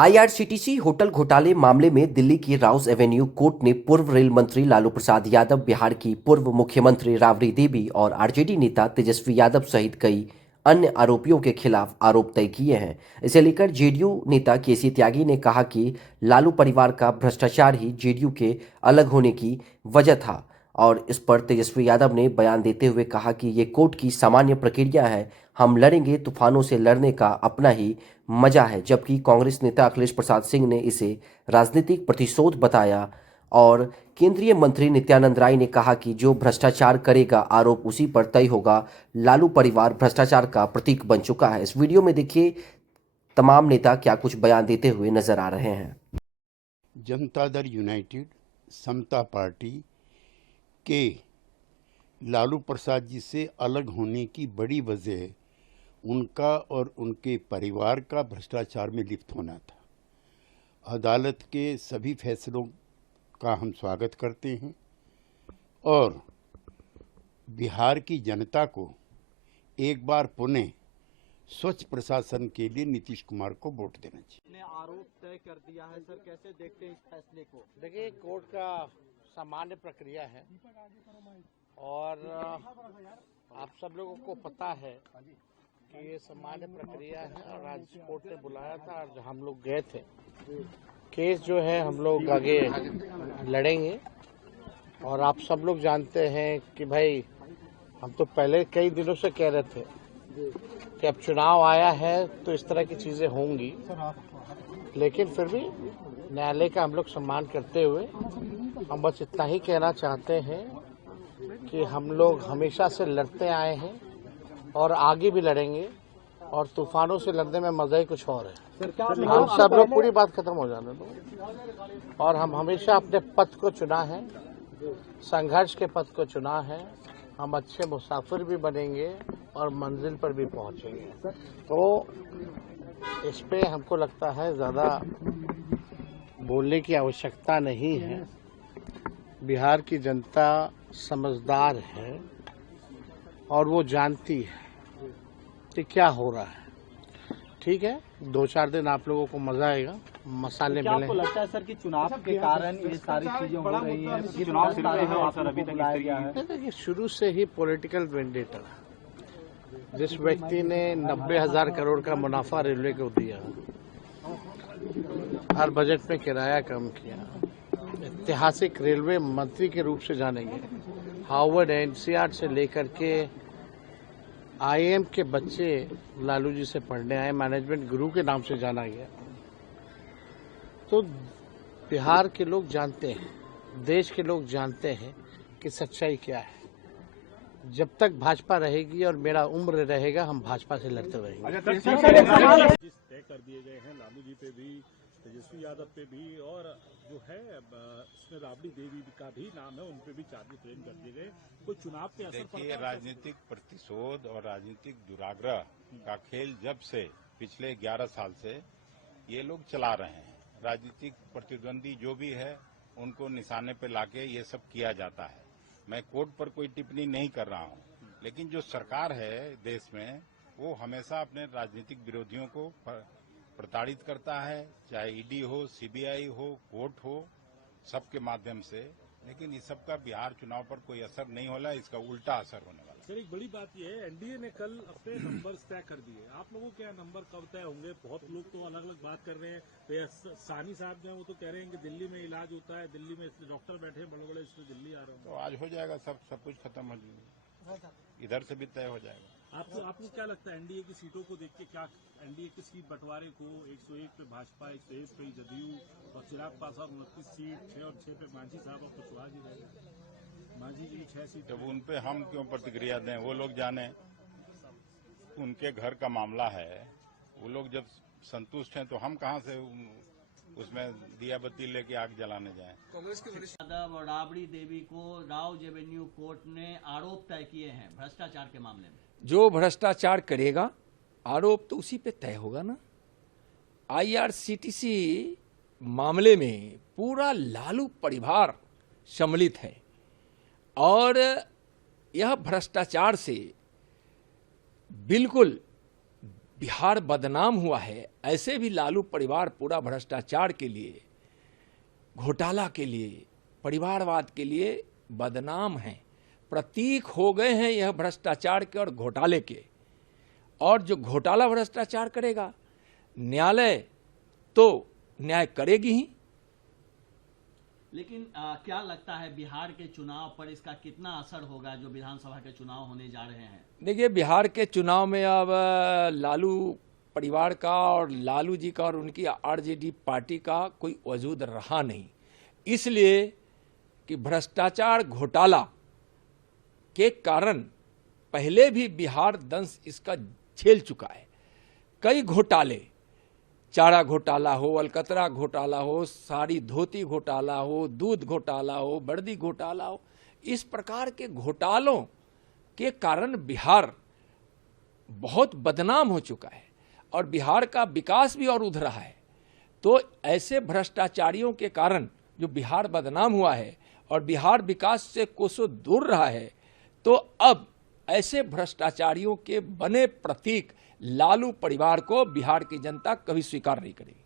IRCTC hotel घोटाले मामले में दिल्ली की राउस एवेन्यू कोर्ट ने पूर्व रेल मंत्री लालू प्रसाद यादव, बिहार की पूर्व मुख्यमंत्री राबड़ी देवी और आरजेडी नेता तेजस्वी यादव सहित कई अन्य आरोपियों के खिलाफ आरोप तय किए हैं। इसे लेकर जेडीयू नेता केसी त्यागी ने कहा कि लालू परिवार का भ्रष्टाचार ही जेडीयू के अलग होने की वजह था और इस पर तेजस्वी यादव ने बयान देते हुए कहा कि ये कोर्ट की सामान्य प्रक्रिया है, हम लड़ेंगे, तूफानों से लड़ने का अपना ही मजा है। जबकि कांग्रेस नेता अखिलेश प्रसाद सिंह ने इसे राजनीतिक प्रतिशोध बताया और केंद्रीय मंत्री नित्यानंद राय ने कहा कि जो भ्रष्टाचार करेगा आरोप उसी पर तय होगा। लालू परिवार भ्रष्टाचार का प्रतीक बन चुका है। इस वीडियो में देखिए तमाम नेता क्या कुछ बयान देते हुए नजर आ रहे हैं। जनता दल यूनाइटेड, समता पार्टी के लालू प्रसाद जी से अलग होने की बड़ी वजह उनका और उनके परिवार का भ्रष्टाचार में लिप्त होना था। अदालत के सभी फैसलों का हम स्वागत करते हैं और बिहार की जनता को एक बार पुनः स्वच्छ प्रशासन के लिए नीतीश कुमार को वोट देना चाहिए। ने आरोप तय कर दिया है सर, कैसे देखते हैं इस फैसले को? देखिए, कोर्ट का सामान्य प्रक्रिया है और आप सब लोगों को पता है कि ये सामान्य प्रक्रिया है और आज कोर्ट ने बुलाया था और हम लोग गए थे। केस जो है हम लोग आगे लड़ेंगे और आप सब लोग जानते हैं कि भाई हम तो पहले कई दिनों से कह रहे थे कि अब चुनाव आया है तो इस तरह की चीजें होंगी, लेकिन फिर भी न्यायालय का हम लोग सम्मान करते हुए हम बस इतना ही कहना चाहते हैं कि हम लोग हमेशा से लड़ते आए हैं और आगे भी लड़ेंगे और तूफानों से लड़ने में मजा ही कुछ और है। हम सब लोग पूरी बात खत्म हो जाने दो और हम हमेशा अपने पथ को चुना है, संघर्ष के पथ को चुना है। हम अच्छे मुसाफिर भी बनेंगे और मंजिल पर भी पहुंचेंगे। तो इस पे हमको लगता है ज़्यादा बोलने की आवश्यकता नहीं है। बिहार की जनता समझदार है और वो जानती है कि क्या हो रहा है। ठीक है, 2-4 दिन आप लोगों को मजा आएगा, मसाले क्या मिले। आपको लगता है सर कि चुनाव के कारण ये सारी चीजें हो रही हैं? चुनाव सिर्फ है सर, अभी तक बुलाया गया है। देखिए, शुरू से ही पॉलिटिकल वेंडेटा। जिस व्यक्ति ने 90,000 करोड़ का मुनाफा रेलवे को दिया, हर बजट में किराया कम किया, ऐतिहासिक रेलवे मंत्री के रूप से जाने गए, हार्वर्ड एनसीआर से लेकर के आईएम के बच्चे लालू जी से पढ़ने आए, मैनेजमेंट गुरु के नाम से जाना गया। तो बिहार के लोग जानते हैं, देश के लोग जानते हैं कि सच्चाई क्या है। जब तक भाजपा रहेगी और मेरा उम्र रहेगा, हम भाजपा से लड़ते रहेंगे। जिस तय कर दिए गए हैं लालू जी पे भी, तेजस्वी यादव पे भी और जो है इसमें राबड़ी देवी का भी नाम है, उन पे भी चार्जेस फ्रेम कर दिए गए। कोई चुनाव पे असर पड़ता है? देखिए, राजनीतिक प्रतिशोध और राजनीतिक दुराग्रह का खेल जब से पिछले 11 साल से ये लोग चला रहे हैं। राजनीतिक प्रतिद्वंदी जो भी है उनको निशाने पे लाके ये सब किया जाता है। मैं कोर्ट पर कोई टिप्पणी नहीं कर रहा हूं, लेकिन जो सरकार है देश में वो हमेशा अपने राजनीतिक विरोधियों को प्रताड़ित करता है, चाहे ईडी हो, सीबीआई हो, कोर्ट हो, सबके माध्यम से। लेकिन इस सब का बिहार चुनाव पर कोई असर नहीं होला, इसका उल्टा असर होने वाला है। सर, एक बड़ी बात यह है, एनडीए ने कल अपने नंबर तय कर दिए। आप लोगों के नंबर कब तय होंगे? बहुत लोग तो अलग अलग बात कर रहे हैं। तो सानी साहब जो है वो तो कह रहे हैं कि दिल्ली में इलाज होता है, दिल्ली में इसलिए डॉक्टर बैठे बड़े बड़े, इसलिए दिल्ली आ रहा हूँ। तो आज हो जाएगा, सब कुछ खत्म हो जाएगा, इधर से भी तय हो जाएगा। आपको क्या लगता है एनडीए की सीटों को देख के, क्या एनडीए की सीट बंटवारे को 101 पे भाजपा, 101 पे जदयू और चिराग पासवान 29 सीट, 6 और 6 पे मांझी साहब और कुशवाहा जी रहे? मांझी जी 6 सीट। जब उन पे हम क्यों प्रतिक्रिया दें, वो लोग जाने, उनके घर का मामला है। वो लोग जब संतुष्ट हैं तो हम कहां से उसमें दिया बत्ती लेके आग जलाने जाएं। कांग्रेस के वरिष्ठ यादव और राबड़ी देवी को राउस एवेन्यू कोर्ट ने आरोप तय किए हैं भ्रष्टाचार के मामले में। जो भ्रष्टाचार करेगा आरोप तो उसी पे तय होगा ना। आईआरसीटीसी मामले में पूरा लालू परिवार सम्मिलित है और यह भ्रष्टाचार से बिल्कुल बिहार बदनाम हुआ है, ऐसे भी लालू परिवार पूरा भ्रष्टाचार के लिए, घोटाला के लिए, परिवारवाद के लिए बदनाम हैं, प्रतीक हो गए हैं यह भ्रष्टाचार के और घोटाले के। और जो घोटाला भ्रष्टाचार करेगा, न्यायालय तो न्याय करेगी ही। लेकिन क्या लगता है बिहार के चुनाव पर इसका कितना असर होगा, जो विधानसभा के चुनाव होने जा रहे हैं? देखिए, बिहार के चुनाव में अब लालू परिवार का और लालू जी का और उनकी आरजेडी पार्टी का कोई वजूद रहा नहीं, इसलिए कि भ्रष्टाचार घोटाला के कारण पहले भी बिहार दंश इसका झेल चुका है। कई घोटाले, चारा घोटाला हो, अलकतरा घोटाला हो, साड़ी धोती घोटाला हो, दूध घोटाला हो, वर्दी घोटाला हो, इस प्रकार के घोटालों के कारण बिहार बहुत बदनाम हो चुका है और बिहार का विकास भी और उधर रहा है। तो ऐसे भ्रष्टाचारियों के कारण जो बिहार बदनाम हुआ है और बिहार विकास से कोसों दूर रहा है, तो अब ऐसे भ्रष्टाचारियों के बने प्रतीक लालू परिवार को बिहार की जनता कभी स्वीकार नहीं करेगी।